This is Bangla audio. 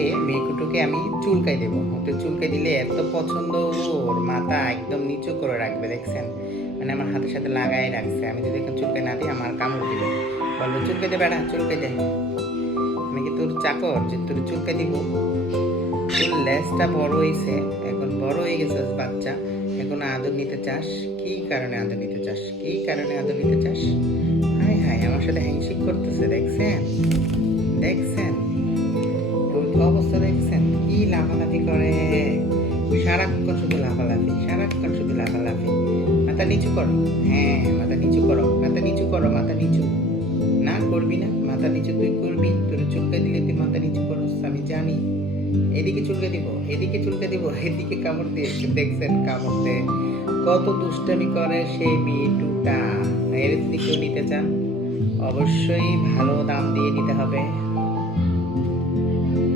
আজকে মেয়েকুটুকে আমি চুলকাই দেবো। ওকে চুলকাই দিলে এত পছন্দ, ওর মাথা একদম নিচু করে রাখবে, দেখছেন? মানে আমার হাতের সাথে লাগাই রাখছে। আমি যদি এখন চুলকাই না দিই আমার কামড় দিবে, বলবো চুলকাই দে বেড়া, চুলকাই দে। আমি কি তোর চাকর যে তোর চুলকাই দিব? তোর লেজটা বড় হয়েছে, এখন বড় হয়ে গেছে বাচ্চা, এখন আদর নিতে চাস? কি কারণে আদর নিতে চাস? কি কারণে আদর নিতে চাস? হাই হাই, আমার সাথে হ্যান্ডশেক করতেছে, দেখছেন? দেখছেন ওর কি অবস্থা, দেখছেন? কি লাফালাফি করে, সারাক্ষণ শুধু লাফালাফি, সারাক্ষণ শুধু লাফালাফি। মাথা নিচু করো, হ্যাঁ মাথা নিচু করো, মাথা নিচু করো, মাথা নিচু। না করবি না, মাথা নিচু তুই করবি। তোর চুলকে দিলে তুই মাথা নিচু করস, আমি জানি। এদিকে চুলকে দিব, এদিকে চুলকে দিব, এদিকে কামড় দিয়ে, দেখছেন কামড় দিয়ে কত দুষ্টামি করে সেই মেয়েটুটা। এর দিকেও নিতে চান? অবশ্যই ভালো দাম দিয়ে নিতে হবে।